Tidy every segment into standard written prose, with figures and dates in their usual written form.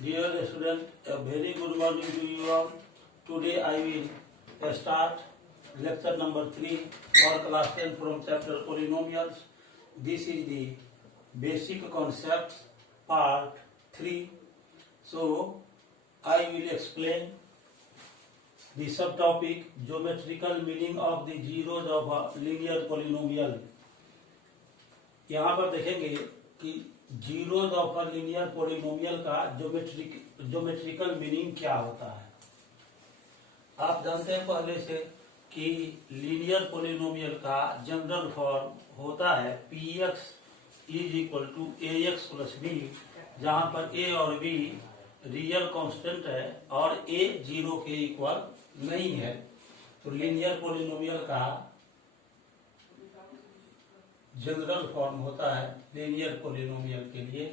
Dear student, a very good morning to you all. Today I will start lecture number 3 for class 10 from chapter polynomials. This is the basic concepts part 3. So I will explain the subtopic geometrical meaning of the zeros of a linear polynomial. यहाँ पर देखेंगे कि zeros of a linear polynomial का geometrical meaning क्या होता है। आप जानते हैं पहले से कि लीनियर पॉलिनोमियल का जनरल फॉर्म होता है P x is equal to A x plus B, जहां पर ए और बी रियल कांस्टेंट है और ए जीरो के इक्वल नहीं है। तो लीनियर पॉलिनोमियल का जनरल फॉर्म होता है लीनियर पॉलिनोमियल के लिए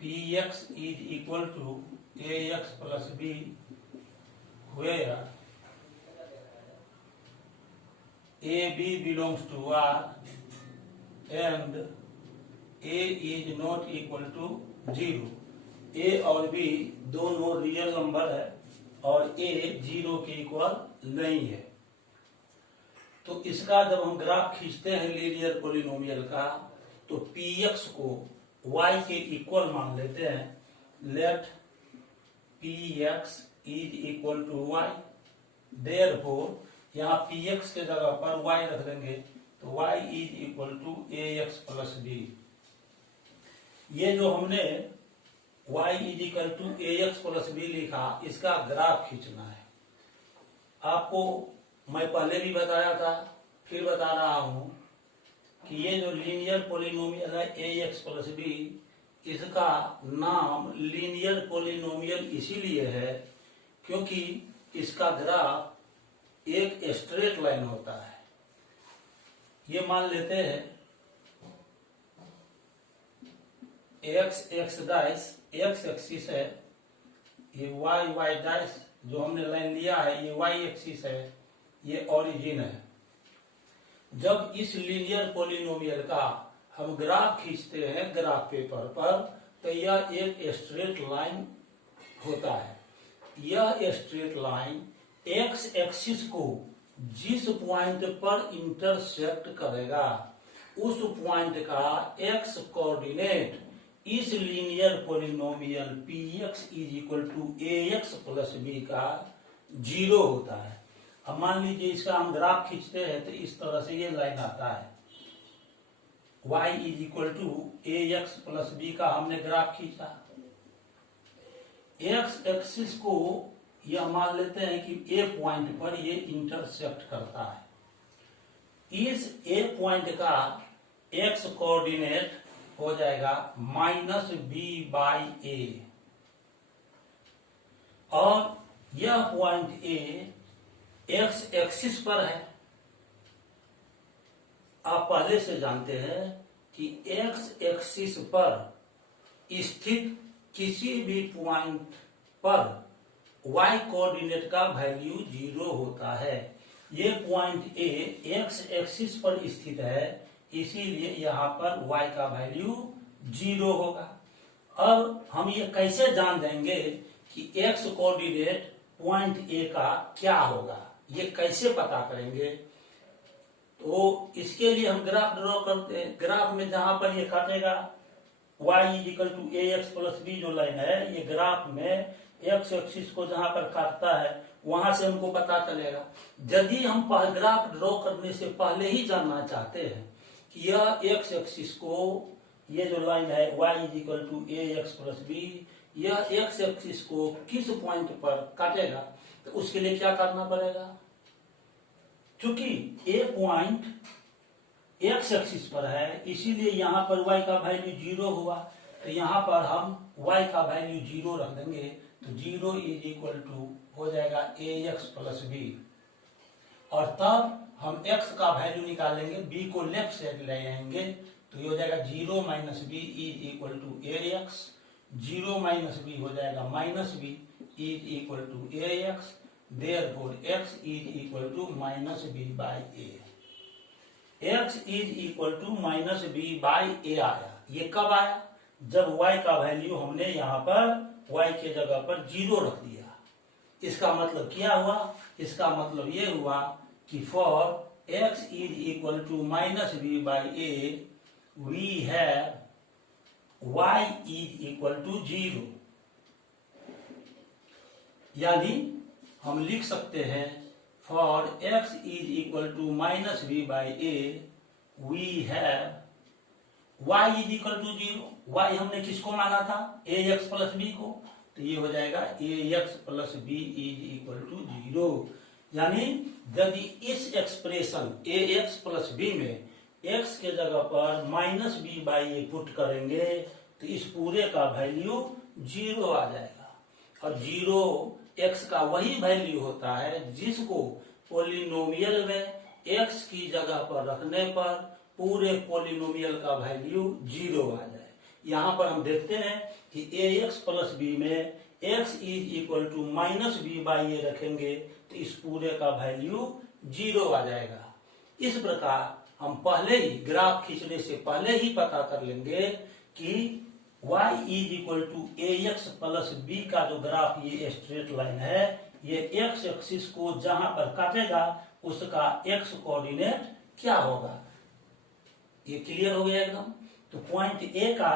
p x is equal to A x plus b, where a b belongs to r and a is not equal to zero. A और बी दोनों रियल नंबर है और ए zero के equal नहीं है। तो इसका जब हम ग्राफ खींचते हैं लीनियर पॉलिनोमियल का, तो पी एक्स को y के इक्वल मान लेते हैं। Let P x is equal to Y, therefore यहाँ पी एक्स के जगह पर y रख देंगे तो y is equal to A x plus B. ये जो हमने y is equal to A x plus B लिखा, इसका ग्राफ खींचना है। आपको मैं पहले भी बताया था, फिर बता रहा हूं कि ये जो लीनियर पॉलिनोमियल है ए एक्स प्लस बी, इसका नाम लीनियर पॉलिनोमियल इसीलिए है क्योंकि इसका ग्राफ एक स्ट्रेट लाइन होता है। ये मान लेते हैं x x dash x axis है, ये वाई वाई डैश जो हमने लाइन लिया है ये वाई एक्सिस है, ये ओरिजिन है। जब इस लीनियर पॉलिनोमियल का हम ग्राफ खींचते हैं ग्राफ पेपर पर, तो यह एक स्ट्रेट लाइन होता है। यह स्ट्रेट लाइन एक्स एक्सिस को जिस पॉइंट पर इंटरसेक्ट करेगा, उस पॉइंट का एक्स कोऑर्डिनेट इस linear polynomial P x is equal to A x plus B का जीरो होता है। अब मान लीजिए इसका हम ग्राफ खींचते हैं तो इस तरह से ये लाइन आता है, y is equal to A x plus B का हमने ग्राफ खींचा। एक्स एक्सिस को यह मान लेते हैं कि ए पॉइंट पर ये इंटरसेक्ट करता है। इस ए पॉइंट का एक्स कोऑर्डिनेट हो जाएगा माइनस बी बाई ए, और यह पॉइंट ए एक्स एक्सिस पर है। आप पहले से जानते हैं कि एक्स एक्सिस पर स्थित किसी भी पॉइंट पर y कोऑर्डिनेट का वैल्यू जीरो होता है। ये पॉइंट ए एक्स एक्सिस पर स्थित है, इसीलिए यहाँ पर y का वैल्यू जीरो होगा। अब हम ये कैसे जान देंगे कि x कोऑर्डिनेट पॉइंट ए का क्या होगा, ये कैसे पता करेंगे? तो इसके लिए हम ग्राफ ड्रॉ करते हैं। ग्राफ में जहां पर ये काटेगा y is equal to A x plus B जो लाइन है, ये ग्राफ में एक्स एक्सिस को जहां पर काटता है वहां से हमको पता चलेगा। यदि हम ग्राफ ड्रॉ करने से पहले ही जानना चाहते हैं कि यह एक्स एक्सिस को, ये जो लाइन है y is equal to A x plus B, यह एक्स एक्सिस को किस पॉइंट पर काटेगा, तो उसके लिए क्या करना पड़ेगा? क्योंकि ए पॉइंट एक्स एक्सिस पर है, इसीलिए यहाँ पर y का वैल्यू जीरो हुआ। तो यहाँ पर हम y का वैल्यू जीरो रख देंगे, तो जीरो इज इक्वल टू हो जाएगा ए एक्स प्लस बी, और तब हम x का वैल्यू निकालेंगे, b को लेफ्ट साइड ले आएंगे, तो ये हो जाएगा zero minus b is equal to A x, zero minus b हो जाएगा minus b is equal to A x, therefore x is equal to minus B by a. x is equal to minus B by a आया। ये कब आया? जब y का value हमने यहाँ पर y के जगह पर 0 रख दिया। इसका मतलब क्या हुआ? इसका मतलब ये हुआ कि for x is equal to minus B by A we have y is equal to 0। यानी हम लिख सकते हैं for x is equal to minus B by A we have y is equal to 0। y हमने किसको माना था? ax plus b को, तो ये हो जाएगा ax plus b is equal to 0। यानी यदि इस एक्सप्रेशन ax प्लस b में x के जगह पर minus B by A put करेंगे तो इस पूरे का वैल्यू 0 आ जाएगा। और 0 x का वही वैल्यू होता है जिसको पोलिनोमियल में x की जगह पर रखने पर पूरे पोलिनोमियल का वैल्यू 0 आ जाए। यहाँ पर हम देखते हैं कि ax प्लस b में x is equal to minus B by a रखेंगे तो इस पूरे का वैल्यू 0 आ जाएगा। इस प्रकार हम पहले ही ग्राफ खींचने से पहले ही पता कर लेंगे कि y is equal to ax plus b का जो ग्राफ ये स्ट्रेट लाइन है ये x एक्सिस को जहां पर काटेगा उसका x कोऑर्डिनेट क्या होगा। ये क्लियर हो गया एकदम। तो पॉइंट ए का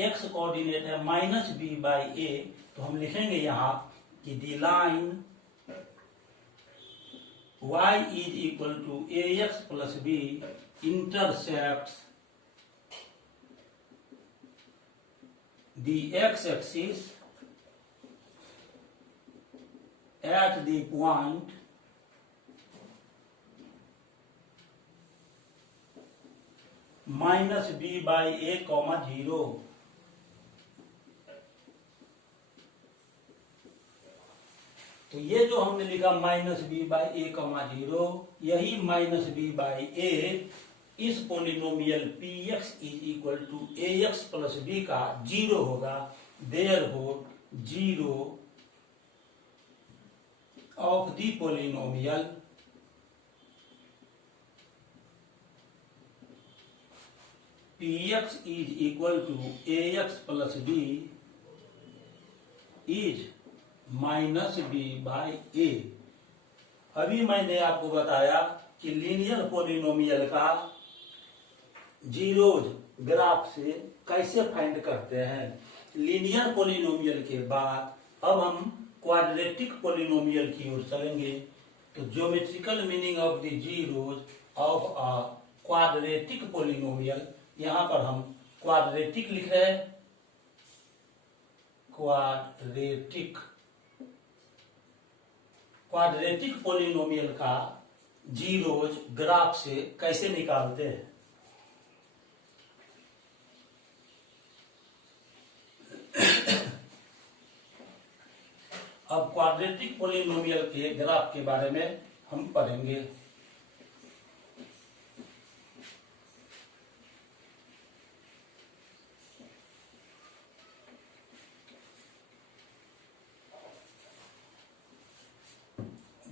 x कोऑर्डिनेट है माइनस बी बाई ए, तो हम लिखेंगे यहाँ कि दी line y is equal to ax plus b intersects the x-axis at the point minus b by a comma 0। तो ये जो हमने लिखा minus B by a comma 0, यही माइनस बी बाई ए इस polynomial p x is equal to A x plus B का 0 होगा। Therefore 0 of the polynomial p x is equal to A x plus b is minus B by a. अभी मैंने आपको बताया कि linear polynomial का zeros graph से कैसे फाइंड करते हैं। लीनियर पोलिनोमियल के बाद अब हम क्वाड्रेटिक पोलिनोमियल की ओर चलेंगे। तो geometrical meaning of the zeros of a quadratic polynomial, यहां पर हम क्वाड्रेटिक लिख रहे हैं। क्वाड्रेटिक पोलिनोमियल का जीरोज ग्राफ से कैसे निकालते हैं। अब क्वाड्रेटिक पोलिनोमियल के ग्राफ के बारे में हम पढ़ेंगे।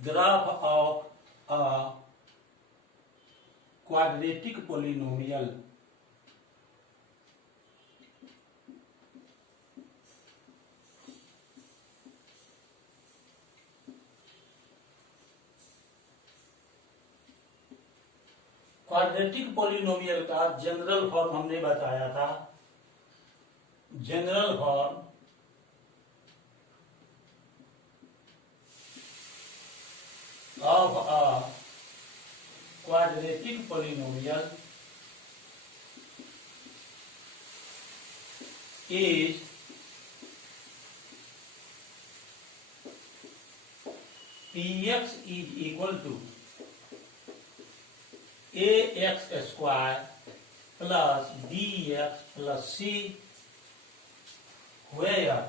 Graph of a quadratic polynomial. Quadratic polynomial का जनरल फॉर्म हमने बताया था। General form of a quadratic polynomial is px is equal to ax square plus bx plus c, where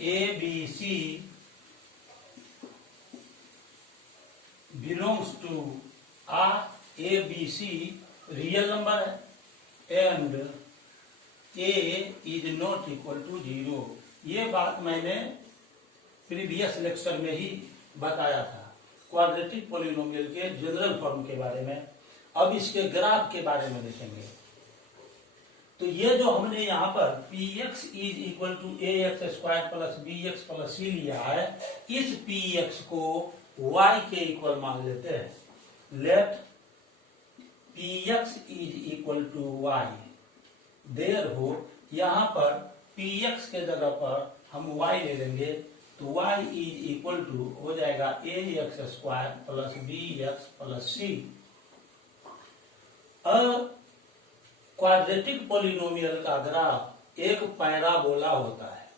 a b c belongs to a b c real number and a is not equal to 0। ये बात मैंने previous lecture में ही बताया था। Quadratic polynomial के general form के बारे में। अब इसके ग्राफ के बारे में देखेंगे। तो ये जो हमने यहाँ पर px is equal to ax square plus bx plus c लिया है, इस px को y के इक्वल मान लेते हैं। Let px is equal to y, therefore यहाँ पर px के जगह पर हम y ले लेंगे, तो y इज इक्वल टू हो जाएगा ax square plus bx plus c। Quadratic polynomial का ग्राफ एक पैराबोला होता है।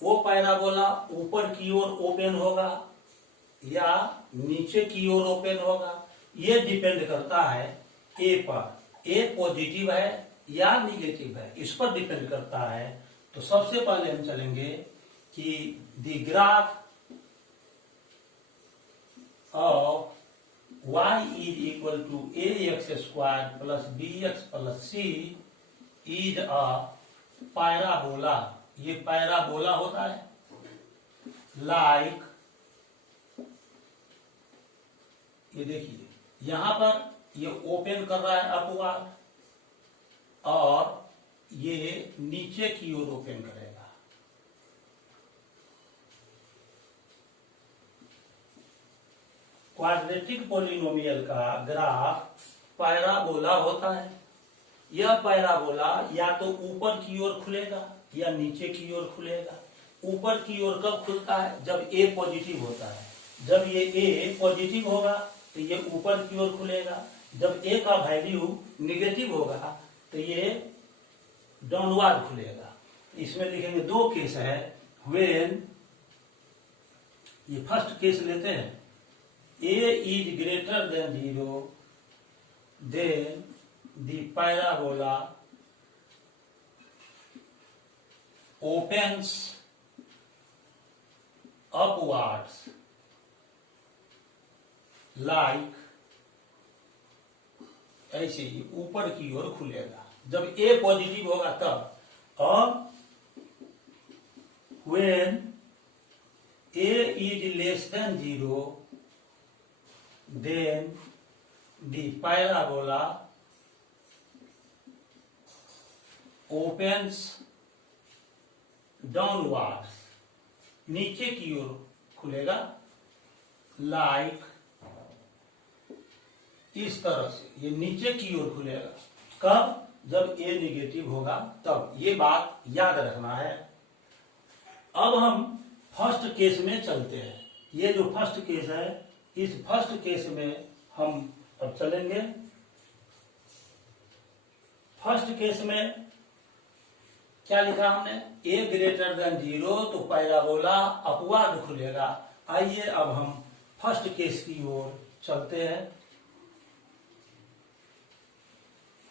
वो पैराबोला ऊपर की ओर ओपन होगा या नीचे की ओर ओपन होगा, ये डिपेंड करता है ए पर। ए पॉजिटिव है या निगेटिव है, इस पर डिपेंड करता है। तो सबसे पहले हम चलेंगे कि the graph of y is equal to ax square plus bx plus c is a parabola। ये पैराबोला होता है। लाइक ये देखिए यहां पर ये ओपन कर रहा है अपवर्ड, और ये नीचे की ओर ओपन करेगा। क्वाड्रेटिक पॉलिनोमियल का ग्राफ पैराबोला होता है। यह पैराबोला या तो ऊपर की ओर खुलेगा या नीचे की ओर खुलेगा। ऊपर की ओर कब खुलता है? जब ए पॉजिटिव होता है। जब ये ए पॉजिटिव होगा तो ये ऊपर की ओर खुलेगा। जब ए का वैल्यू निगेटिव होगा तो ये डाउनवर्ड खुलेगा। इसमें लिखेंगे दो केस है। व्हेन, ये फर्स्ट केस लेते हैं, a is greater than 0, then the parabola opens upwards like, ऐसे ही ऊपर की ओर खुलेगा जब a पॉजिटिव होगा तब। और when a is less than 0, then the parabola opens downwards, नीचे की ओर खुलेगा, लाइक इस तरह से ये नीचे की ओर खुलेगा। कब? जब ए निगेटिव होगा तब। ये बात याद रखना है। अब हम फर्स्ट केस में चलते हैं। ये जो फर्स्ट केस है, इस फर्स्ट केस में हम अब चलेंगे। फर्स्ट केस में क्या लिखा हमने? ए ग्रेटर देन 0, तो पैराबोला अपवर्ड खुलेगा। आइए अब हम फर्स्ट केस की ओर चलते हैं।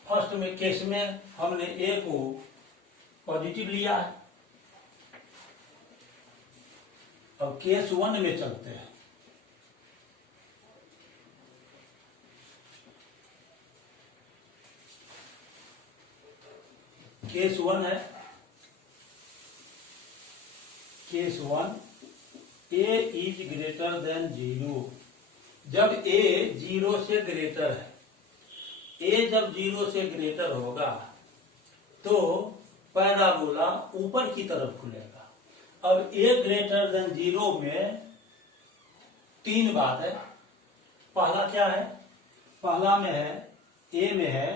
फर्स्ट में केस में हमने ए को पॉजिटिव लिया है। अब केस 1 में चलते हैं। केस 1 है। Case 1, a is greater then 0। जब a 0 से ग्रेटर है, a जब 0 से ग्रेटर होगा तो पैराबोला ऊपर की तरफ खुलेगा। अब a ग्रेटर देन 0 में 3 बात है। पहला क्या है? पहला में है, a में है,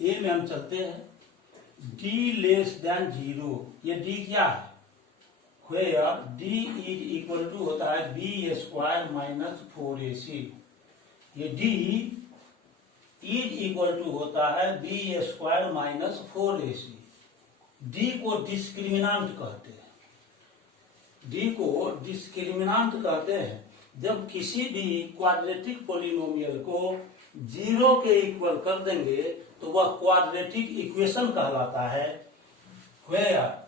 ए में हम चलते हैं, d लेस देन 0। ये d क्या है? Where d is equal to होता है b स्क्वायर माइनस 4ac। ये d इज इक्वल टू होता है b square minus 4ac। d को डिस्क्रिमिनांट कहते हैं। d को डिस्क्रिमिनांट कहते हैं जब किसी भी क्वाड्रेटिक पॉलिनोमियल को 0 के इक्वल कर देंगे तो वह क्वाड्रेटिक इक्वेशन कहलाता है। Where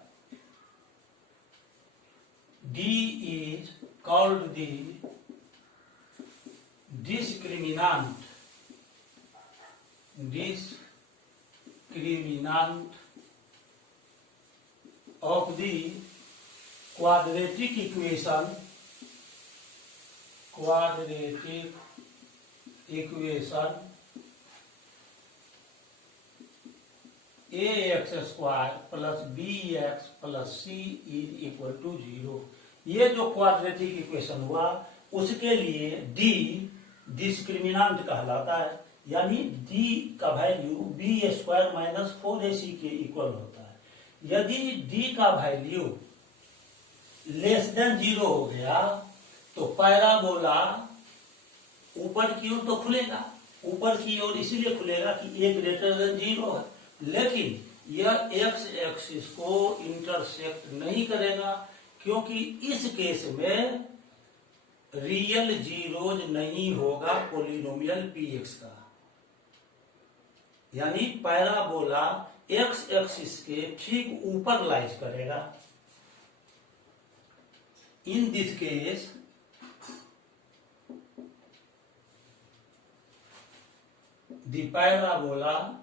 d is called the discriminant of the quadratic equation ax square plus bx plus c is equal to 0। ये जो क्वाड्रेटिक इक्वेशन हुआ उसके लिए d डिस्क्रिमिनेंट कहलाता है, यानी d का value b square minus 4ac के इक्वल होता है। यदि d का वैल्यू लेस देन 0 हो गया तो पैराबोला ऊपर की ओर तो खुलेगा, ऊपर की ओर इसीलिए खुलेगा कि a ग्रेटर देन 0 है, लेकिन यह x एक्सिस को इंटरसेक्ट नहीं करेगा, क्योंकि इस केस में रियल जीरोज नहीं होगा पोलिनोमियल px का, यानी पैराबोला x एक्सिस के ठीक ऊपर लाइज करेगा। इन this case the parabola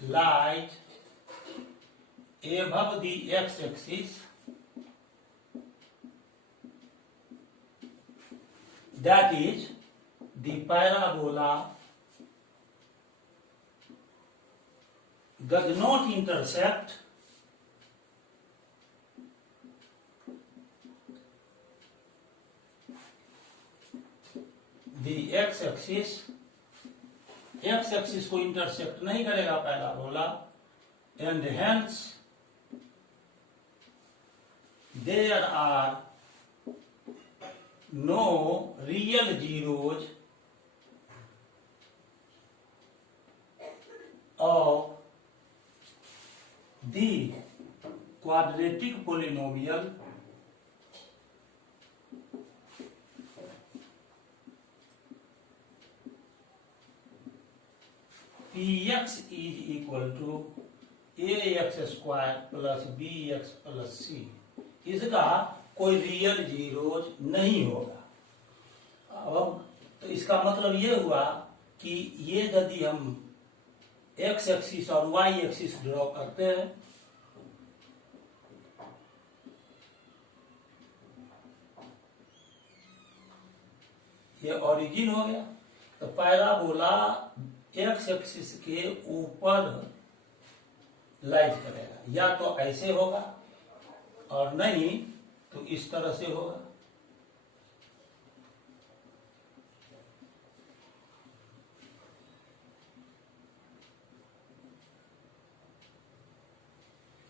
lies above the x-axis, that is, the parabola does not intersect the x-axis, x-axis को इंटरसेक्ट नहीं करेगा parabola, and hence there are no real zeros of the quadratic polynomial px is equal to ax square plus bx plus c। इसका कोई real zeros नहीं होगा। अब तो इसका मतलब ये हुआ कि ये यदि हम x एक्सिस और y एक्सिस ड्रॉ करते हैं, ये ओरिजिन हो गया, तो पैराबोला x एक्सिस के ऊपर लाइज करेगा, या तो ऐसे होगा और नहीं तो इस तरह से होगा।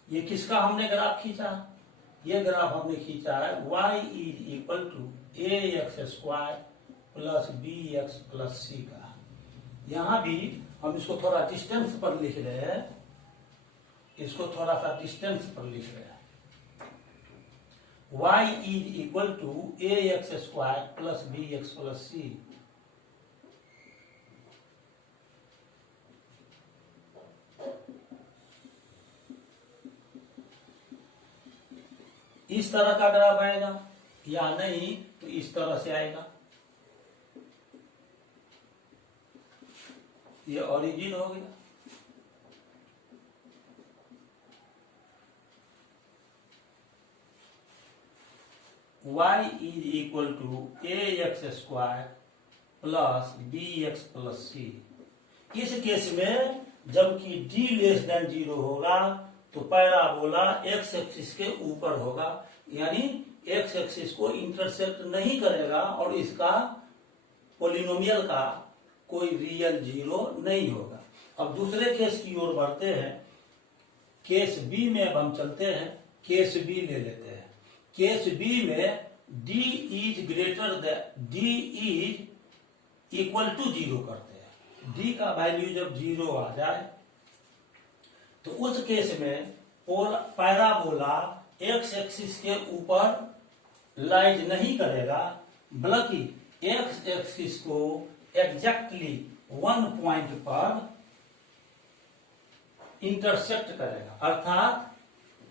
ये किसका हमने ग्राफ खींचा? ये ग्राफ हमने खींचा है y is equal to A x square plus b x plus c का। यहां भी हम इसको थोड़ा डिस्टेंस पर लिख रहे हैं, इसको थोड़ा सा डिस्टेंस पर लिख रहे हैं। y is equal to A x square plus b x plus c. इस तरह का ग्राफ आएगा, या नहीं तो इस तरह से आएगा। ये ओरिजिन हो गया। y is equal to A x square plus b x plus c. इस केस में जबकि d लेस देन 0 होगा तो पैराबोला x एक्सिस के ऊपर होगा, यानी x एक्सिस को इंटरसेक्ट नहीं करेगा और इसका पोलिनोमियल का कोई रियल जीरो नहीं होगा। अब दूसरे केस की ओर बढ़ते हैं। केस बी में अब हम चलते हैं, केस बी ले लेते हैं। केस बी में d इज greater than d is equal to 0 करते हैं। d का वैल्यू जब 0 आ जाए तो उस केस में पैराबोला x एक्सिस के ऊपर लाइज नहीं करेगा, बल्कि x एक्सिस को एग्जैक्टली 1 पॉइंट पर इंटरसेक्ट करेगा, अर्थात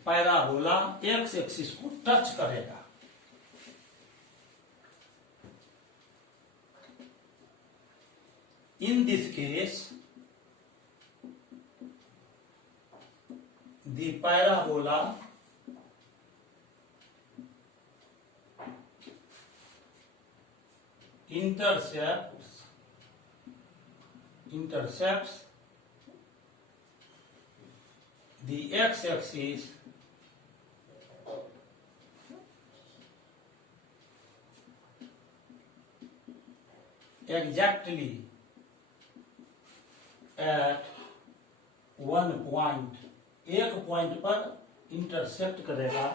पैराबोला x एक्सिस को टच करेगा। In this case, the parabola intersects the x-axis exactly at one point, एक पॉइंट पर इंटरसेक्ट करेगा।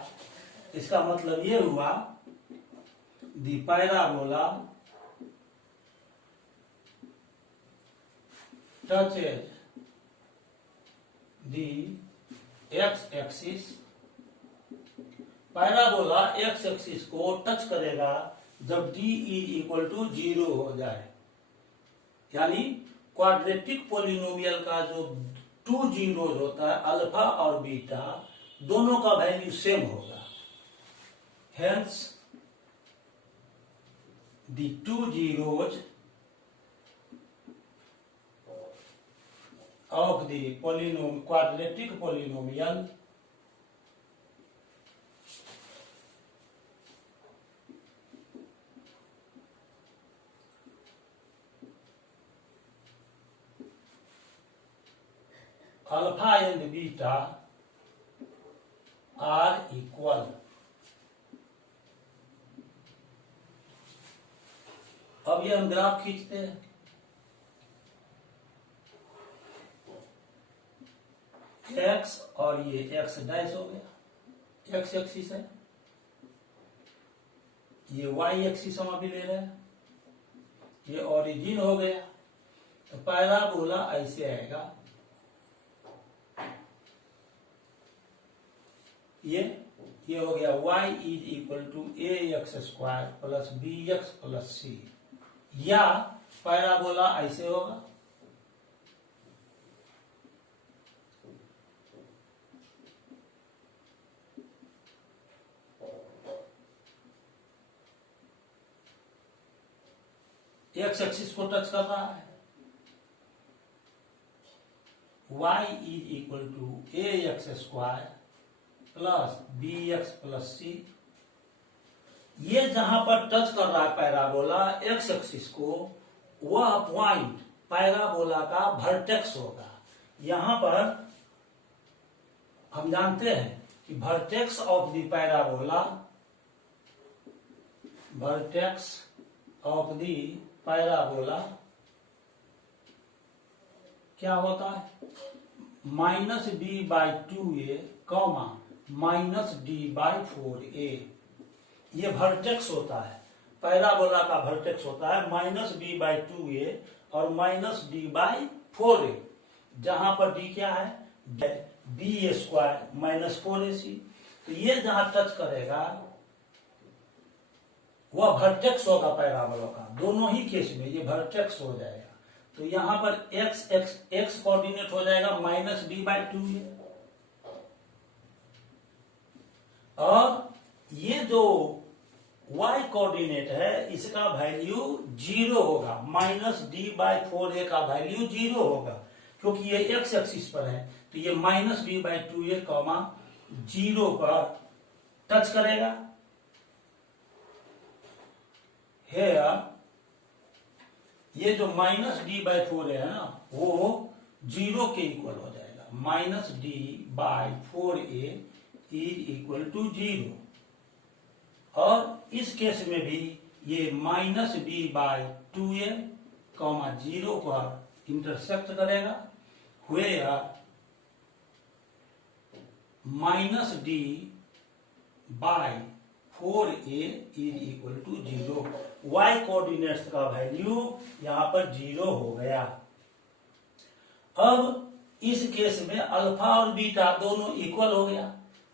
इसका मतलब ये हुआ दी पैराबोला टचेज दी X axis, parabola X axis को टच करेगा जब d इज इक्वल टू 0 हो जाए, यानी क्वाड्रेटिक पोलिनोमियल का जो 2 जीरोज होता है अल्फा और बीटा दोनों का वैल्यू सेम होगा। Hence the 2 zeros of the quadratic polynomial alpha and beta are equal. अब ये हम ग्राफ खींचते हैं। एक्स और ये एक्स डैश हो गया, एक्स एक्सिस है, ये वाई एक्सिस हम अभी ले रहे हैं, ये ओरिजिन हो गया। तो पैराबोला ऐसे आएगा, ये हो गया y is equal to A x square plus b x plus c, या पैराबोला ऐसे होगा, एक्स एक्सिस को टच कर रहा है, y is equal to A x square plus b x plus c. ये जहां पर टच कर रहा है पैराबोला एक्स एक्सिस को, वह पॉइंट पैराबोला का वर्टेक्स होगा। यहां पर हम जानते हैं कि vertex of the parabola, vertex of the parabola क्या होता है, minus D by 2a comma minus D by 4a। ये वर्टेक्स होता है, पैराबोला का वर्टेक्स होता है माइनस डी बाई 2a और माइनस डी बाई 4a, जहां पर डी क्या है, बी स्क्वायर माइनस 4ac। तो ये जहां टच करेगा वह वर्टेक्स होगा पैराबोला का, दोनों ही केस में ये वर्टेक्स हो जाएगा। तो यहां पर x x x कोऑर्डिनेट हो जाएगा माइनस डी बाई 2a, और ये जो y कोऑर्डिनेट है इसका वैल्यू 0 होगा, माइनस डी बाई 4a का वैल्यू 0 होगा, क्योंकि ये x एक्सिस पर है। तो ये minus D by 2a comma 0 पर टच करेगा। है ये जो माइनस डी बाई 4 है ना, वो 0 के इक्वल हो जाएगा, minus D by 4a is equal to 0। और इस केस में भी ये minus D by 2a comma 0 पर इंटरसेक्ट करेगा, हुए minus D by 4a is equal to 0। y coordinates का वैल्यू यहां पर 0 हो गया। अब इस केस में अल्फा और बीटा दोनों इक्वल हो गया,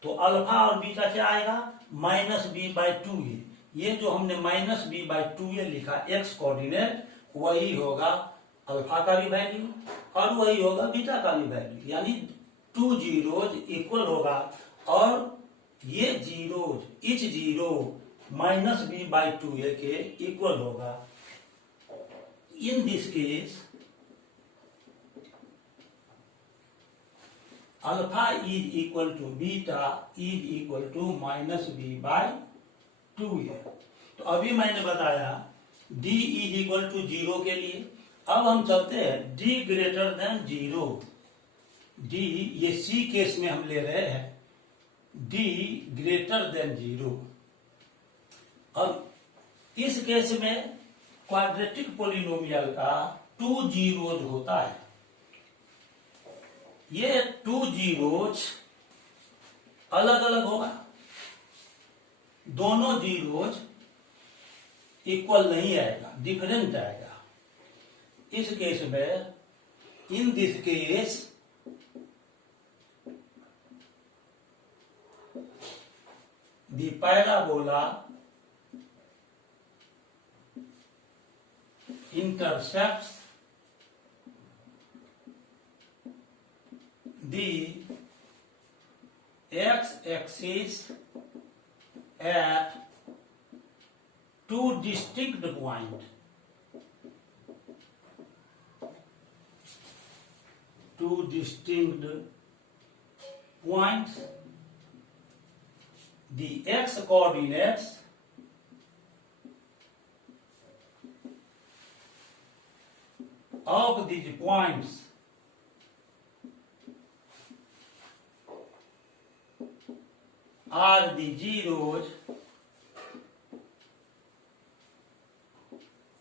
तो अल्फा और बीटा क्या आएगा, माइनस बी बाई 2a। ये जो हमने माइनस बी बाई 2a लिखा x कोऑर्डिनेट, वही होगा अल्फा का भी वैल्यू और वही होगा बीटा का भी वैल्यू, यानी 2 जीरोज इक्वल होगा। और ये zeros, each zero minus B by 2a के इक्वल होगा। In this case alpha is equal to beta is equal to -b/2a। तो अभी मैंने बताया d इज इक्वल टू 0 के लिए। अब हम चलते हैं d ग्रेटर देन 0। d ये c केस में हम ले रहे हैं d ग्रेटर देन 0। अब इस केस में क्वाड्रेटिक पोलिनोमियल का 2 जीरोज होता है। ये 2 जीरोज अलग अलग होगा, दोनों जीरोज इक्वल नहीं आएगा, डिफरेंट आएगा। इस केस में इन this case the parabola intersects the x-axis at two distinct points. Two distinct points. The x coordinates of these points are the zeros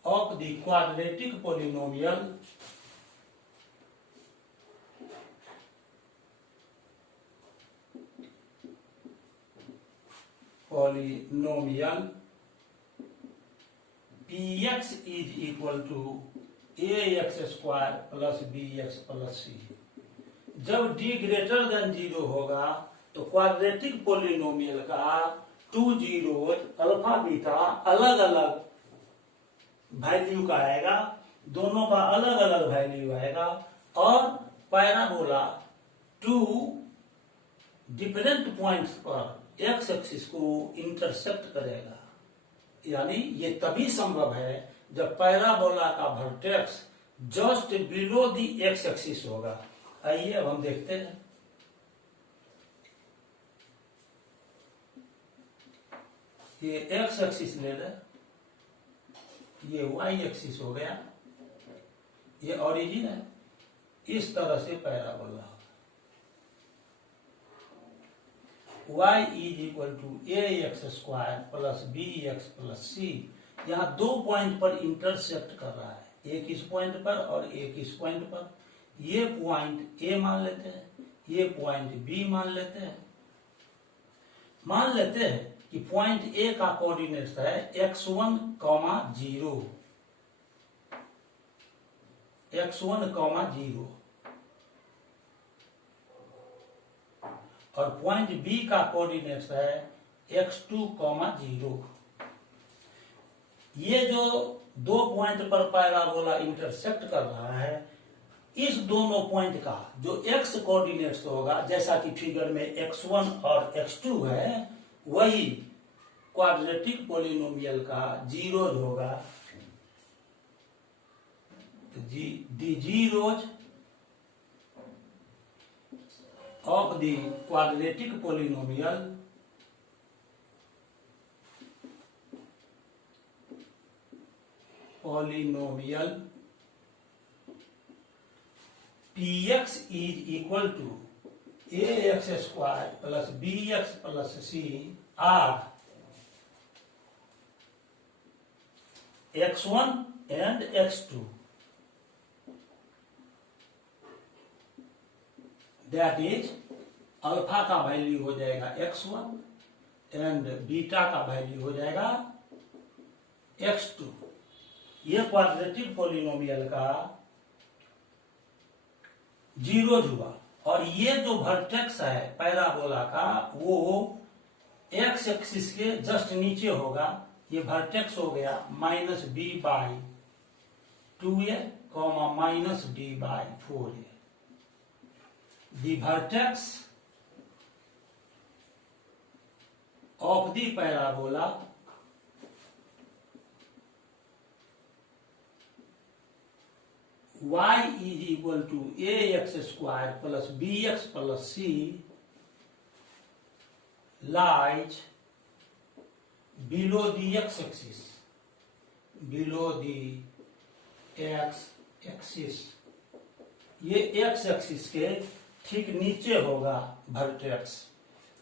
of the quadratic polynomial px is equal to ax square plus bx plus c। जब d greater than 0 होगा तो quadratic polynomial का 2 zeros alpha beta अलग अलग value का आएगा, दोनों का अलग अलग वैल्यू आएगा और पैराबोला 2 डिफरेंट पॉइंट्स पर एक्स एक्सिस को इंटरसेक्ट करेगा। यानी ये तभी संभव है जब पैराबोला का vertex just below the X axis होगा। आइए अब हम देखते हैं। ये एक्स एक्सिस ले लें, ये वाई एक्सिस हो गया, ये ओरिजिन है। इस तरह से parabola y is equal to A x square plus b x plus c. यहाँ 2 पॉइंट पर इंटरसेक्ट कर रहा है, एक इस पॉइंट पर और एक इस पॉइंट पर। ये पॉइंट ए मान लेते हैं, ये पॉइंट बी मान लेते हैं। मान लेते हैं कि पॉइंट ए का कोऑर्डिनेट्स है x1, 0, x1, 0 और पॉइंट बी का कोऑर्डिनेट्स है x2, 0। ये जो 2 पॉइंट पर पैराबोला इंटरसेक्ट कर रहा है, इस दोनों पॉइंट का जो x कोऑर्डिनेट्स होगा, जैसा कि फिगर में x1 और x2 है, वही क्वाड्रेटिक पोलिनोमियल का जीरोज होगा। The zeros of the quadratic polynomial px is equal to ax square plus bx plus c are x1 and x2। That is alpha का वैल्यू हो जाएगा x1 एंड बीटा का value हो जाएगा x2। ये quadratic polynomial का zeros हुआ और ये जो वर्टेक्स है पैराबोला का वो एक्स एक्सिस के जस्ट नीचे होगा। ये वर्टेक्स हो गया -b/2a, -d/4a। The vertex of the parabola y is equal to ax square plus bx plus c lies below the x axis, below the x axis, ये x axis के ठीक नीचे होगा वर्टेक्स।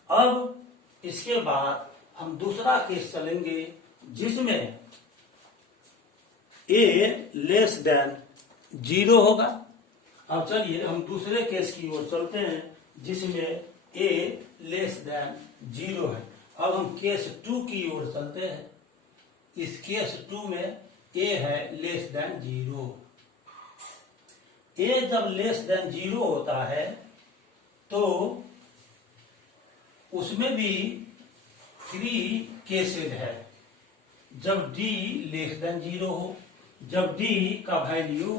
अब इसके बाद हम दूसरा केस चलेंगे जिसमें a लेस देन 0 होगा। अब चलिए हम दूसरे केस की ओर चलते हैं जिसमें a लेस देन 0 है। अब हम केस 2 की ओर चलते हैं। इस केस 2 में a है लेस देन 0। a जब लेस देन 0 होता है तो उसमें भी 3 केसेज है। जब d लेस देन 0 हो, जब d का वैल्यू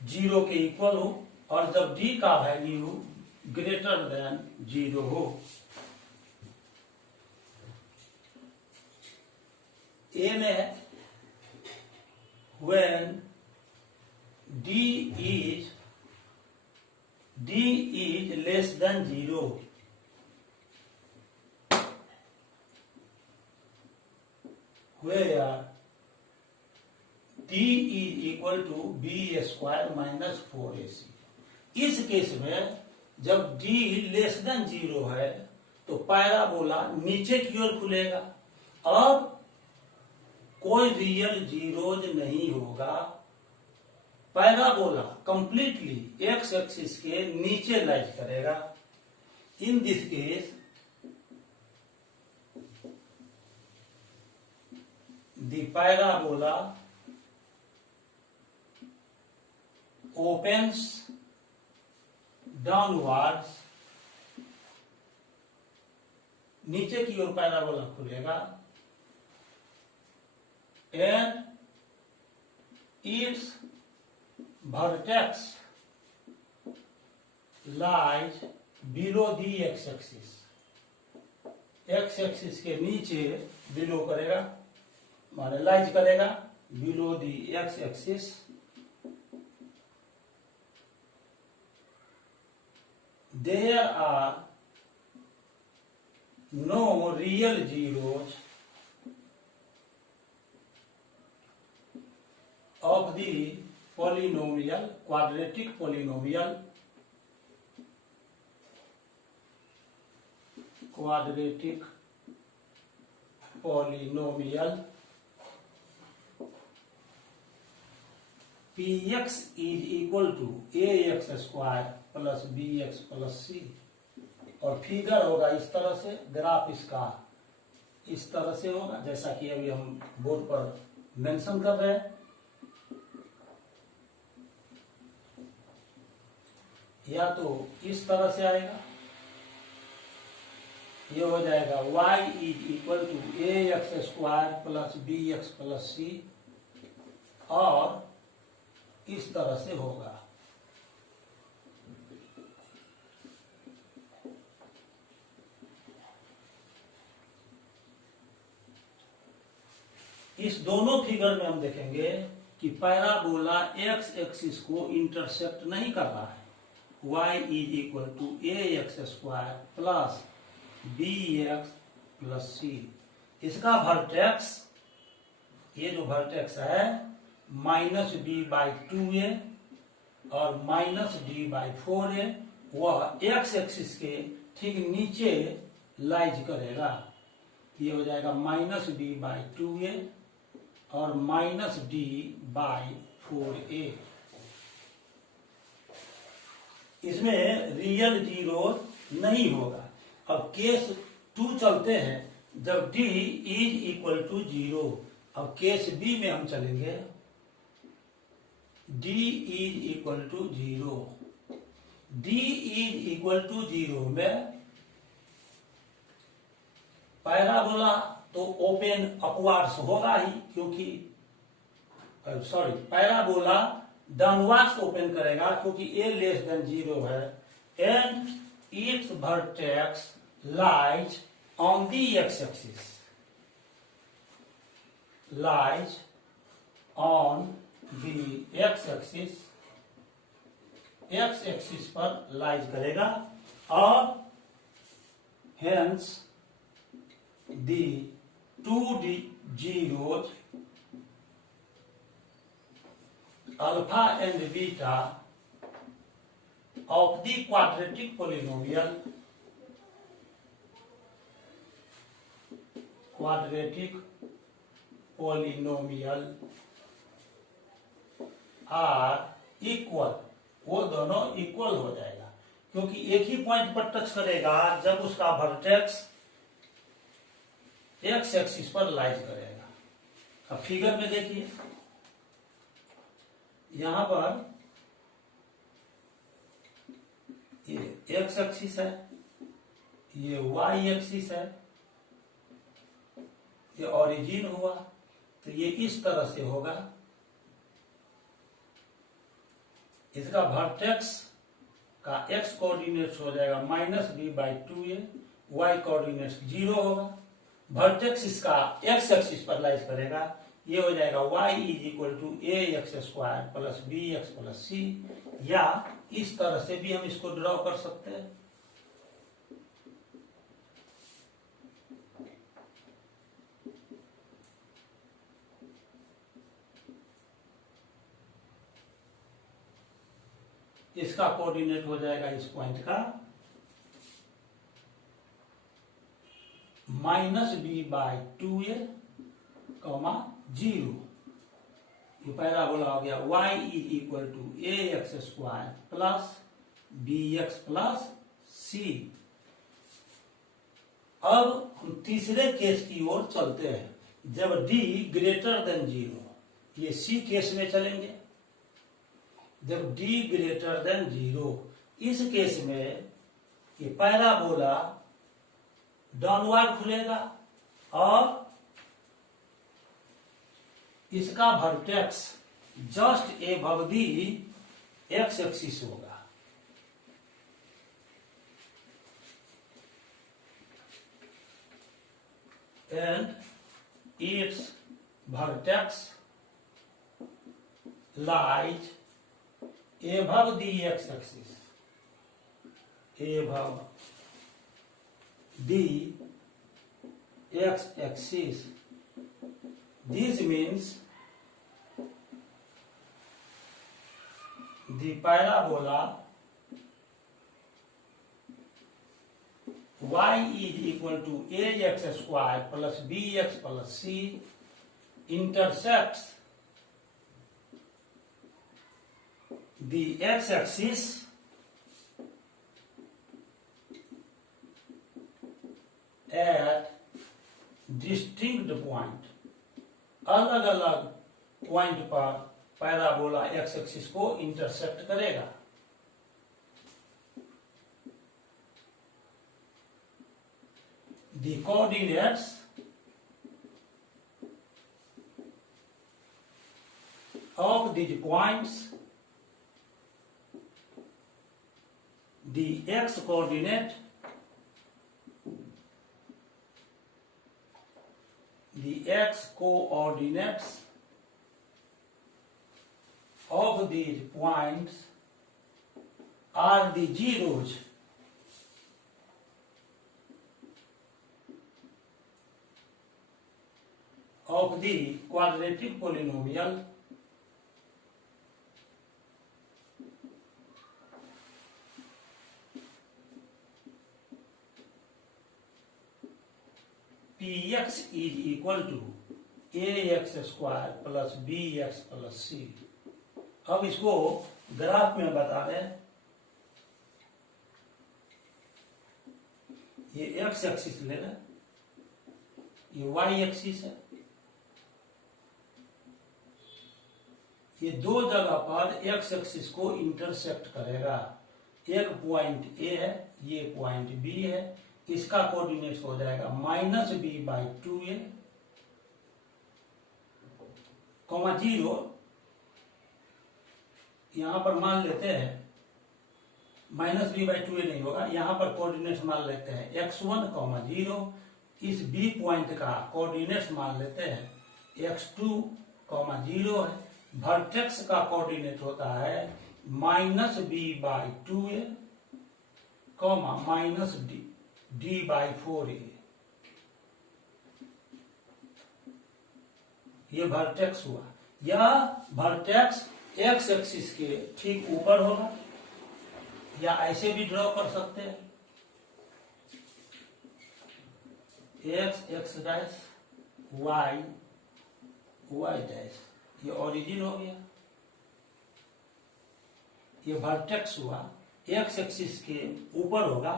0 के इक्वल हो और जब d का वैल्यू ग्रेटर देन 0 हो। a में है when d is less than 0, where d is equal to b square minus 4ac। इस केस में जब d लेस देन 0 है तो पैराबोला नीचे की ओर खुलेगा। अब कोई रियल जीरोज नहीं होगा। पैराबोला कंप्लीटली एक्स एक्सिस के नीचे लाइज करेगा। इन this case the parabola opens downwards, नीचे की ओर पैराबोला खुलेगा and its vertex lies below the x axis, x axis के नीचे बिलो करेगा माने लाइज करेगा below the x axis। There are no real zeros of the polynomial, quadratic polynomial, px is equal to ax square plus bx plus c। और figure होगा इस तरह से, ग्राफ इसका इस तरह से होगा जैसा कि अभी हम बोर्ड पर मेंशन कर रहे हैं। या तो इस तरह से आएगा, ये हो जाएगा y is equal to ax square plus bx plus c, और इस तरह से होगा। इस दोनों फिगर में हम देखेंगे कि पैराबोला एक्स एक्सिस को इंटरसेक्ट नहीं कर रहा है। y is equal to ax square plus bx plus c। इसका वर्टेक्स, ये जो वर्टेक्स है माइनस b बाई 2a और माइनस d बाई 4a, वह एक्स एक्सिस के ठीक नीचे लाइज करेगा। ये हो जाएगा माइनस b बाई 2a और माइनस d बाई 4a। इसमें रियल जीरो नहीं होगा। अब केस 2 चलते हैं जब d इज इक्वल टू 0। अब केस b में हम चलेंगे, d is equal to 0। d is equal to 0 में पैराबोला तो ओपन अपवार्ड्स होगा ही, क्योंकि पैराबोला डाउनवर्ड्स ओपन करेगा क्योंकि a लेस देन 0 है। And its vertex lies on the x axis, lies on the X axis पर लाइज करेगा और hence the two D zeros alpha and beta of the quadratic polynomial are equal, वो दोनों equal हो जाएगा क्योंकि एक ही पॉइंट पर टच करेगा जब उसका वर्टेक्स एक्स एक्सिस पर लाइज करेगा। अब फिगर में देखिए, यहां पर ये एक्स एक्सिस है, ये वाई एक्सिस है, ये ओरिजिन हुआ, तो ये इस तरह से होगा। इसका वर्टेक्स का एक्स कोऑर्डिनेट्स हो जाएगा -b/2a, वाई कोऑर्डिनेट्स 0 होगा। वर्टेक्स इसका एक्स एक्सिस पर लाइज करेगा, ये हो जाएगा y = ax² + bx + c, या इस तरह से भी हम इसको ड्रॉ कर सकते हैं। इसका कोऑर्डिनेट हो जाएगा इस पॉइंट का -b/2a, 0। ये पैराबोला हो गया y = ax² + bx + c। अब हम तीसरे केस की ओर चलते हैं, जब d > 0, ये c केस में चलेंगे। जब d > 0, इस केस में ये पैराबोला डाउनवर्ड खुलेगा और इसका वर्टेक्स जस्ट एबव दी एक्स एक्सिस होगा। And its vertex lies above the x-axis, above the x-axis. This means the parabola y = ax² + bx + c intersects the x-axis at distinct point, अलग अलग point पर parabola X axis को intersect करेगा। The coordinates of these points, the x coordinate, the x coordinates of these points are the zeros of the quadratic polynomial px = ax² + bx + c। अब इसको graph में बता रहे हैं। ये एक्स एक्सिस ले रहे, ये वाई एक्सिस है। ये दो जगह पर एक्स एक्सिस को इंटरसेक्ट करेगा। एक पॉइंट ए है, ये पॉइंट बी है। इसका कोऑर्डिनेट हो जाएगा -b/2a, 0। यहां पर मान लेते हैं -b/2a नहीं होगा, यहां पर कोऑर्डिनेट्स मान लेते हैं x1, 0। इस b पॉइंट का कोऑर्डिनेट्स मान लेते हैं x2, 0 है। वर्टेक्स का कोऑर्डिनेट होता है -b/2a, -d/4a। ये वर्टेक्स हुआ। यह वर्टेक्स एक्स एक्सिस के ठीक ऊपर होगा, या ऐसे भी ड्रॉ कर सकते हैं, x डैश y डैश। ये ओरिजिन हो गया, ये वर्टेक्स हुआ, एक्स एक्सिस के ऊपर होगा।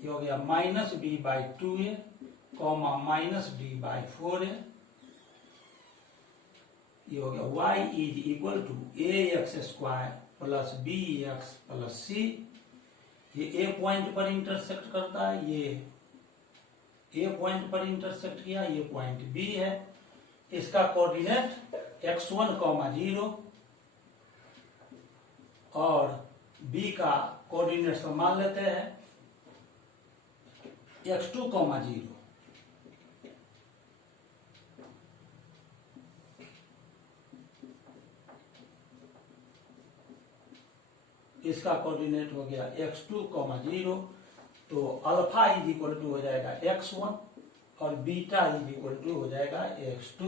ये हो गया -b/2a, -d/4a। ये हो गया y is equal to ax² plus bx plus c। ये a पॉइंट पर इंटरसेक्ट करता है, ये a पॉइंट पर इंटरसेक्ट किया, ये पॉइंट b है। इसका कोऑर्डिनेट x1, 0 और b का कोऑर्डिनेट मान लेते हैं x2, 0। इसका कोऑर्डिनेट हो गया x2, 0। तो अल्फा इज इक्वल टू हो जाएगा x1 और बीटा इज इक्वल टू हो जाएगा x2।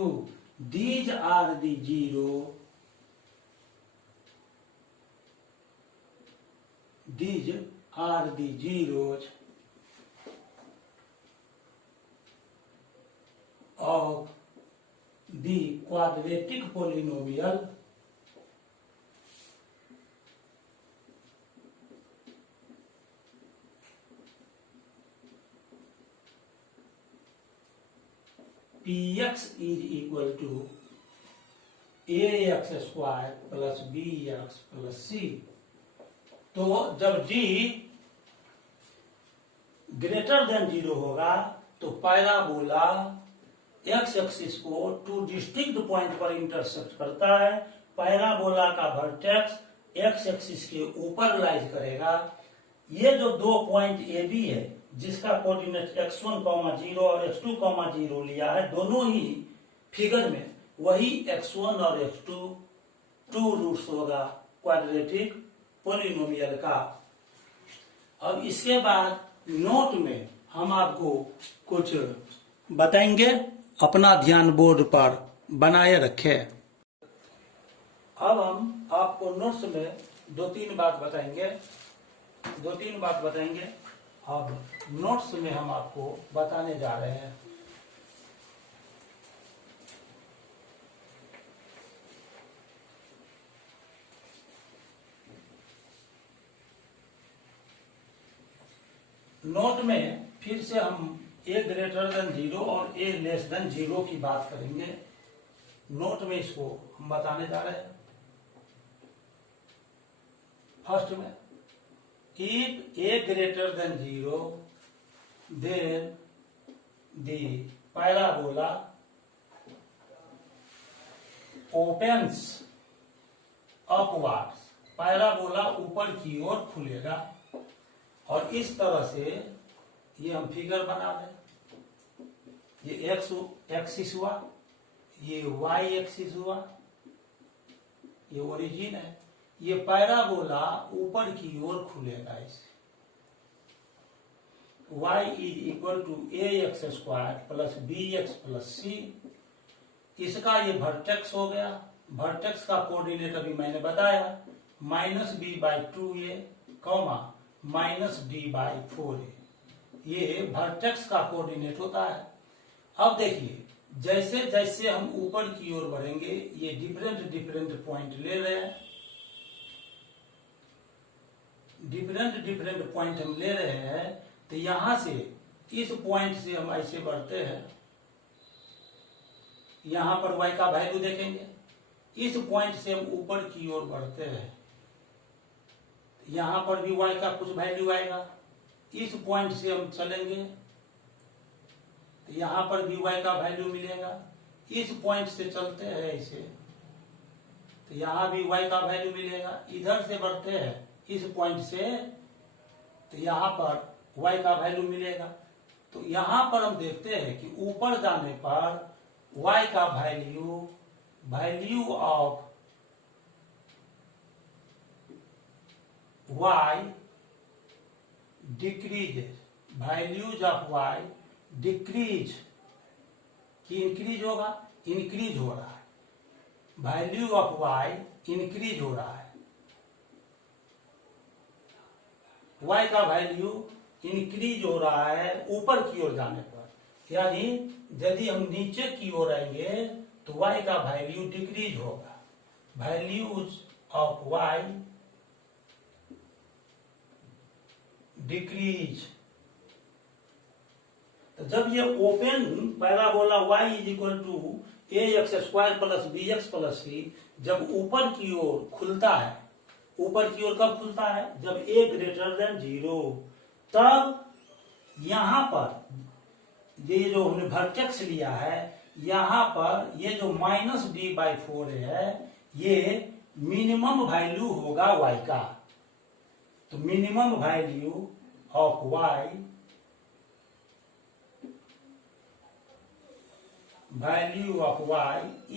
These are the zero, these are the zeros of the quadratic polynomial px is equal to ax square plus bx plus c। तो जब g greater than 0 होगा तो parabola X axis को two distinct point पर intersect करता है। Parabola का vertex x axis के ऊपर लाइज करेगा। ये जो दो पॉइंट ए बी है, जिसका कोऑर्डिनेट x1, 0 और x2, 0 लिया है, दोनों ही फिगर में वही x1 और x2 टू रूट्स होगा क्वाड्रेटिक पोलिनोमियल का। अब इसके बाद नोट में हम आपको कुछ बताएंगे, अपना ध्यान बोर्ड पर बनाए रखें। अब हम आपको नोट्स में दो तीन बात बताएंगे। अब नोट्स में हम आपको बताने जा रहे हैं। नोट में फिर से हम a ग्रेटर देन 0 और a लेस देन 0 की बात करेंगे। नोट में इसको हम बताने जा रहे हैं। फर्स्ट में, if a greater than 0 then the parabola opens upwards। Parabola ऊपर की ओर खुलेगा। और इस तरह से ये हम फिगर बना दें। ये एक्स एक्सिस हुआ, ये वाई एक्सिस हुआ, ये ओरिजिन है। ये पैराबोला ऊपर की ओर खुलेगा। इसे y is equal to ax² plus bx plus c। इसका ये वर्टेक्स हो गया। वर्टेक्स का कोऑर्डिनेट अभी मैंने बताया -b/2a, -d/4a। ये वर्टेक्स का कोऑर्डिनेट होता है। अब देखिए, जैसे जैसे हम ऊपर की ओर बढ़ेंगे, ये डिफरेंट पॉइंट ले रहे हैं। डिफरेंट पॉइंट हम ले रहे हैं, तो यहां से इस पॉइंट से हम ऐसे बढ़ते हैं। यहां पर y का वैल्यू देखेंगे। इस पॉइंट से हम ऊपर की ओर बढ़ते हैं, यहां पर भी y का कुछ वैल्यू आएगा। इस पॉइंट से हम चलेंगे तो यहां पर भी y का वैल्यू मिलेगा। इस पॉइंट से चलते हैं ऐसे, तो यहां भी y का वैल्यू मिलेगा। इधर से बढ़ते हैं इस पॉइंट से, तो यहां पर y का वैल्यू मिलेगा। तो यहां पर हम देखते हैं कि ऊपर जाने पर y का value of y decreases, values of y decrease, कि इंक्रीज होगा, इंक्रीज हो रहा है, वैल्यू ऑफ y इंक्रीज हो रहा है, y का वैल्यू इंक्रीज हो रहा है ऊपर की ओर जाने पर, यानी यदि हम नीचे की ओर आएंगे तो y का वैल्यू डिक्रीज होगा, वैल्यूज ऑफ y डिक्रीज। तो जब ये open parabola y is equal to A x square plus b x plus c जब ऊपर की ओर खुलता है, ऊपर की ओर कब खुलता है, जब a ग्रेटर देन 0, तब यहां पर ये जो हमने वर्टेक्स लिया है, यहां पर ये जो -d/4 है, ये मिनिमम वैल्यू होगा y का। तो minimum value of y, value of y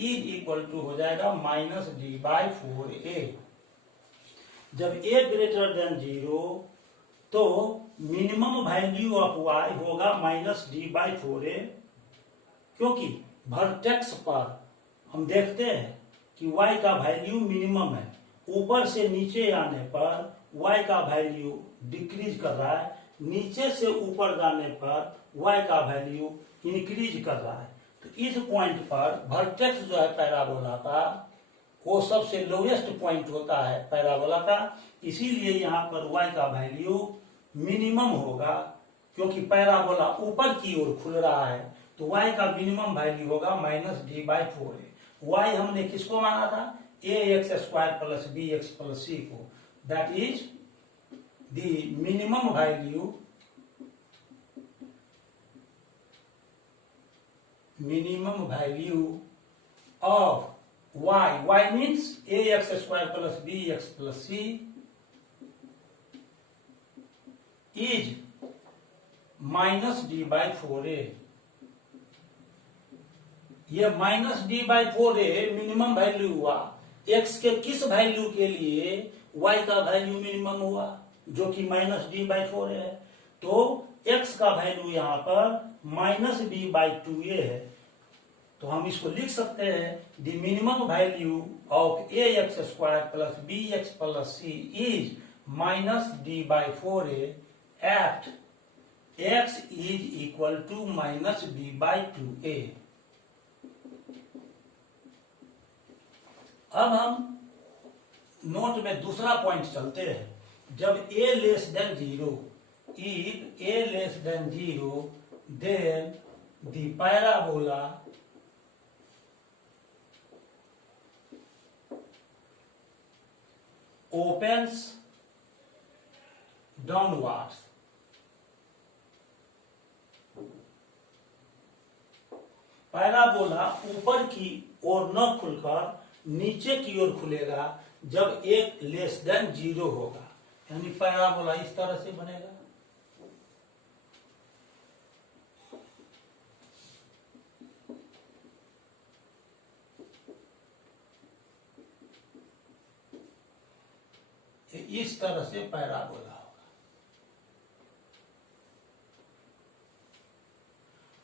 is equal to हो जाएगा -d/4a। जब a ग्रेटर देन 0 तो मिनिमम वैल्यू ऑफ y होगा -d/4a, क्योंकि वर्टेक्स पर हम देखते हैं कि y का वैल्यू मिनिमम है, ऊपर से नीचे आने पर y का वैल्यू डिक्रीज कर रहा है, नीचे से ऊपर जाने पर y का वैल्यू इंक्रीज कर रहा है। तो इस पॉइंट पर वर्टेक्स जो है पैराबोला का, वो सबसे लोएस्ट पॉइंट होता है पैराबोला का, इसीलिए यहाँ पर y का वैल्यू मिनिमम होगा, क्योंकि पैराबोला ऊपर की ओर खुल रहा है, तो y का मिनिमम वैल्यू होगा -d/4a। y हमने किसको माना था, ax² plus bx plus c को, that is the minimum value, minimum value of y means ax² plus bx plus c is -d/4a। ये -d/4a मिनिमम वैल्यू हुआ, x के किस वैल्यू के लिए y का वैल्यू मिनिमम हुआ, जो कि -d/4a है। तो x का वैल्यू यहाँ पर -b/2a है, तो हम इसको लिख सकते हैं the minimum value of ax² plus bx plus c is -d/4a at x is equal to -b/2a। अब हम नोट में दूसरा पॉइंट चलते हैं। जब a less than 0, if a less than 0, then the parabola opens downwards। Parabola ऊपर की ओर न खुलकर नीचे की ओर खुलेगा जब एक लेस देन 0 होगा, यानी पैराबोला इस तरह से बनेगा। इस तरह से पैराबोला होगा।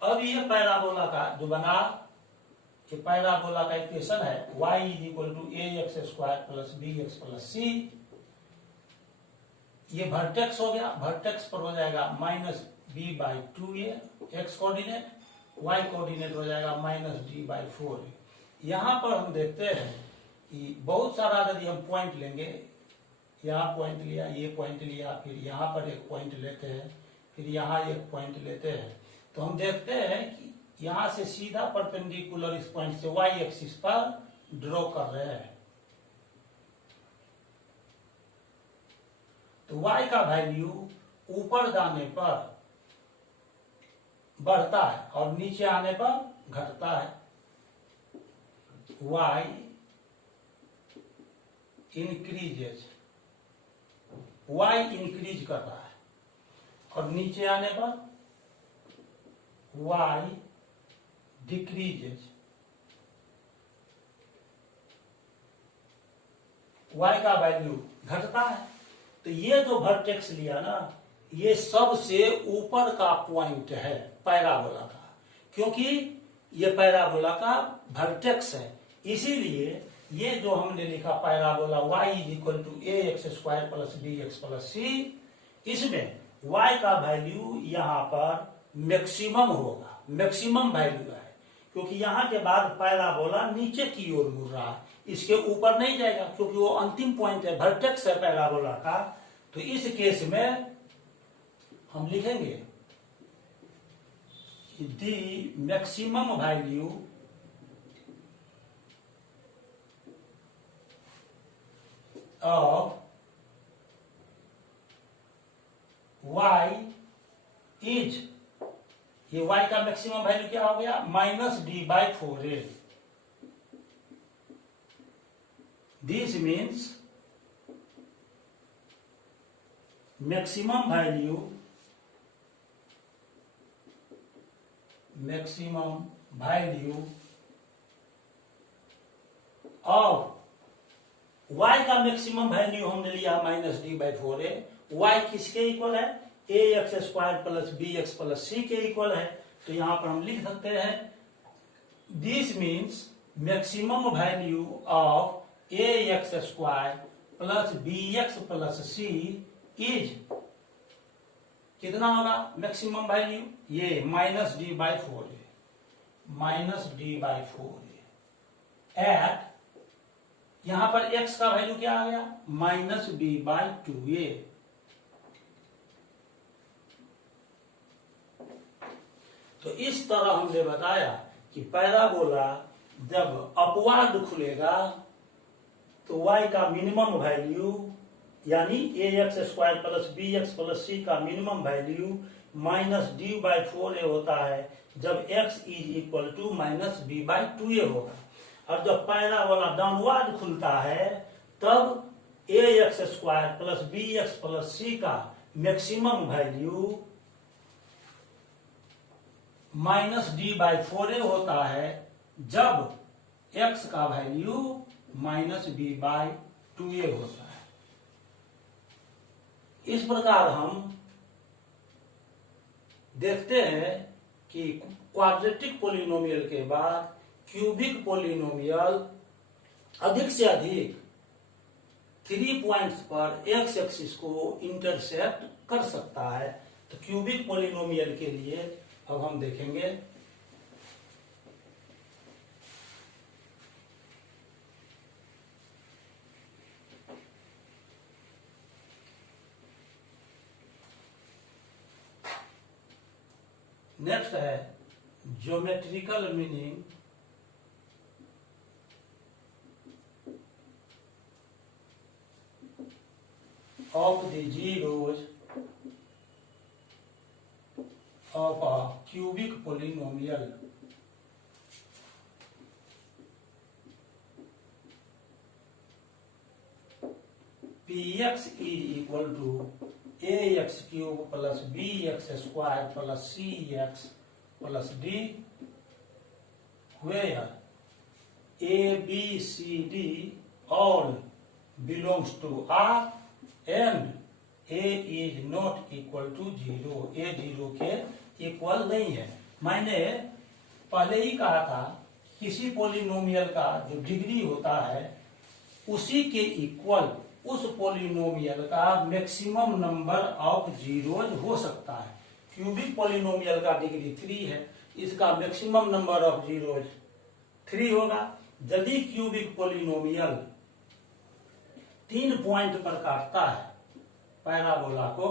अब ये पैराबोला का जो बना, ये पैराबोला का इक्वेशन है y is equal to ax² plus bx plus c। ये वर्टेक्स हो गया, वर्टेक्स पर हो जाएगा -b/2a x coordinate, y coordinate हो जाएगा -d/4a। यहां पर हम देखते हैं कि बहुत सारा यदि हम पॉइंट लेंगे, यहाँ पॉइंट लिया, ये पॉइंट लिया, फिर यहाँ पर एक पॉइंट लेते हैं, फिर यहाँ एक पॉइंट लेते हैं, तो हम देखते हैं कि यहाँ से सीधा परपेंडिकुलर इस पॉइंट से y एक्सिस पर ड्रॉ कर रहे हैं, तो y का वैल्यू ऊपर जाने पर बढ़ता है और नीचे आने पर घटता है। y इंक्रीजेज, y इंक्रीज कर रहा है और नीचे आने पर y डिक्रीजेज, y का वैल्यू घटता है। तो ये जो वर्टेक्स लिया ना, ये सबसे ऊपर का पॉइंट है पैराबोला का, क्योंकि ये पैराबोला का वर्टेक्स है। इसीलिए ये जो हमने लिखा parabola y is equal to A x square plus b x plus c, इसमें y का वैल्यू यहाँ पर मैक्सिमम होगा, मैक्सिमम वैल्यू है, क्योंकि यहाँ के बाद पैराबोला नीचे की ओर मुड़ रहा है, इसके ऊपर नहीं जाएगा, क्योंकि वो अंतिम पॉइंट है, वर्टेक्स है पैराबोला का। तो इस केस में हम लिखेंगे the maximum value of y is, ये y का मैक्सिमम वैल्यू क्या हो गया, -d/4a। This means maximum value of y का मैक्सिमम वैल्यू हमने लिया -d/4a। y किसके इक्वल है, a x square plus b x plus c के इक्वल है। तो यहां पर हम लिख सकते हैं this means maximum value of a x square plus b x plus c is, कितना होगा मैक्सिमम वैल्यू, ये -d/4a, एट, यहां पर x का वैल्यू क्या आ गया, -d/2a। तो इस तरह हमने बताया कि पैराबोला जब अपवार्ड खुलेगा तो y का मिनिमम वैल्यू यानी a x square plus b x plus c का मिनिमम वैल्यू -d/4a होता है, जब x is equal to -b/2a होगा। और जब पैराबोला डाउनवर्ड खुलता है तब a x square plus b x plus c का मैक्सिमम वैल्यू -d/4a होता है, जब x का वैल्यू -b/2a होता है। इस प्रकार हम देखते हैं कि क्वाड्रेटिक पोलिनोमियल के बाद क्यूबिक पोलिनोमियल अधिक से अधिक 3 पॉइंट्स पर एक्स एक्सिस को इंटरसेप्ट कर सकता है। तो क्यूबिक पोलिनोमियल के लिए अब हम देखेंगे नेक्स्ट है geometrical meaning of the zeros of a cubic polynomial. px is equal to ax cube plus bx square plus cx plus d, where a, b, c, d all belongs to R and a is not equal to 0, a 0 के equal नहीं है। मैंने पहले ही कहा था किसी polynomial का जो डिग्री होता है उसी के इक्वल उस पोलिनोमियल का मैक्सिमम नंबर ऑफ जीरोज हो सकता है। क्यूबिक पोलिनोमियल का डिग्री 3 है, इसका मैक्सिमम नंबर ऑफ जीरोज 3 होगा। यदि क्यूबिक पोलिनोमियल 3 पॉइंट पर काटता है पैराबोला को,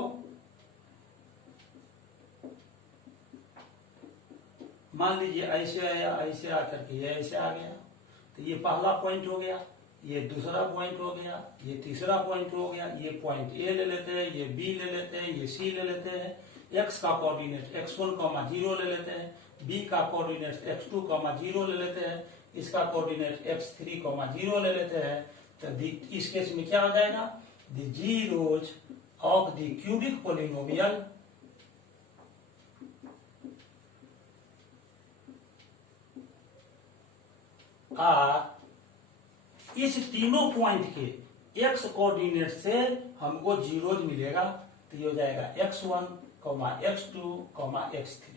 मान लीजिए ऐसे आया, ऐसे आकर के ऐसे आ गया, तो ये पहला पॉइंट हो गया, ये दूसरा पॉइंट हो गया, ये तीसरा पॉइंट हो गया, ये पॉइंट ए ले लेते हैं, ये बी ले लेते हैं, ये सी ले लेते हैं, एक्स का कोऑर्डिनेट x1, 0 ले लेते हैं, बी का कोऑर्डिनेट x2, 0 ले लेते हैं, इसका कोऑर्डिनेट x3, 0 ले लेते हैं। तो इस केस में क्या हो जाएगा, the zeros of the cubic polynomial are, इस तीनों पॉइंट के एक्स कोऑर्डिनेट से हमको जीरोज मिलेगा, तो ये हो जाएगा x1, x2, x3।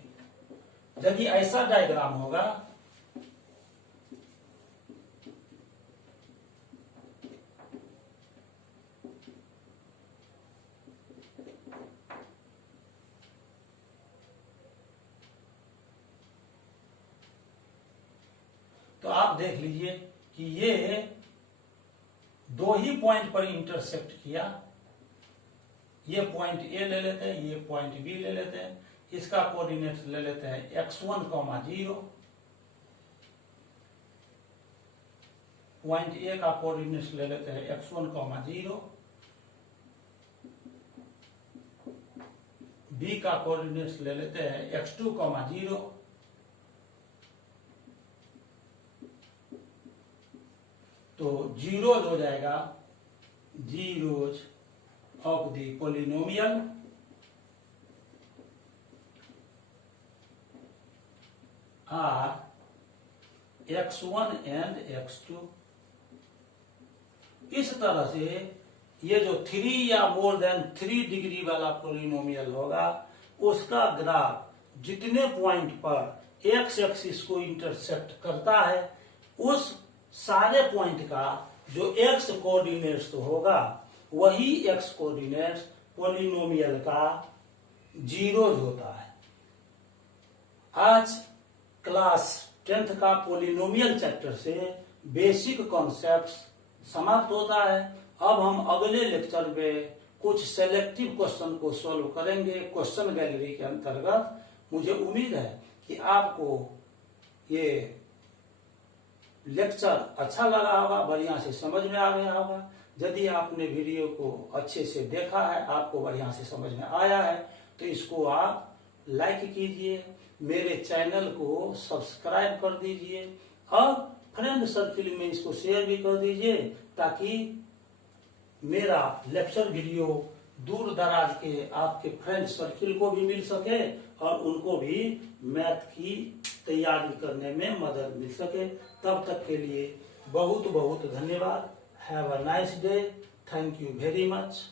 यदि ऐसा डायग्राम होगा तो आप देख लीजिए कि ये दो ही पॉइंट पर इंटरसेक्ट किया। ये पॉइंट ए ले लेते हैं, ये पॉइंट बी ले लेते हैं, इसका कोऑर्डिनेट ले लेते हैं x1, 0। पॉइंट ए का कोऑर्डिनेट ले लेते हैं x1, 0। बी का कोऑर्डिनेट ले लेते हैं x2, 0। तो जीरोज हो जाएगा, zeros of the polynomial are x1 and x2। इस तरह से ये जो 3 या मोर देन 3 डिग्री वाला पोलिनोमियल होगा, उसका ग्राफ जितने पॉइंट पर एक्स एक्सिस को इंटरसेक्ट करता है, उस सारे पॉइंट का जो एक्स कोऑर्डिनेट्स होगा, वही एक्स कोऑर्डिनेट्स पोलिनोमियल का जीरोज होता है। आज क्लास 10th का पोलिनोमियल चैप्टर से बेसिक कॉन्सेप्ट्स समाप्त होता है। अब हम अगले लेक्चर में कुछ सेलेक्टिव क्वेश्चन को सॉल्व करेंगे क्वेश्चन गैलरी के अंतर्गत। मुझे उम्मीद है कि आपको ये लेक्चर अच्छा लगा होगा, बढ़िया से समझ में आ गया होगा। यदि आपने वीडियो को अच्छे से देखा है, आपको बढ़िया से समझ में आया है, तो इसको आप लाइक कीजिए, मेरे चैनल को सब्सक्राइब कर दीजिए और फ्रेंड सर्किल में इसको शेयर भी कर दीजिए, ताकि मेरा लेक्चर वीडियो दूर दराज के आपके फ्रेंड सर्किल को भी मिल सके और उनको भी मैथ की तैयारी करने में मदद मिल सके। तब तक के लिए बहुत बहुत धन्यवाद। Have a nice day. Thank you very much.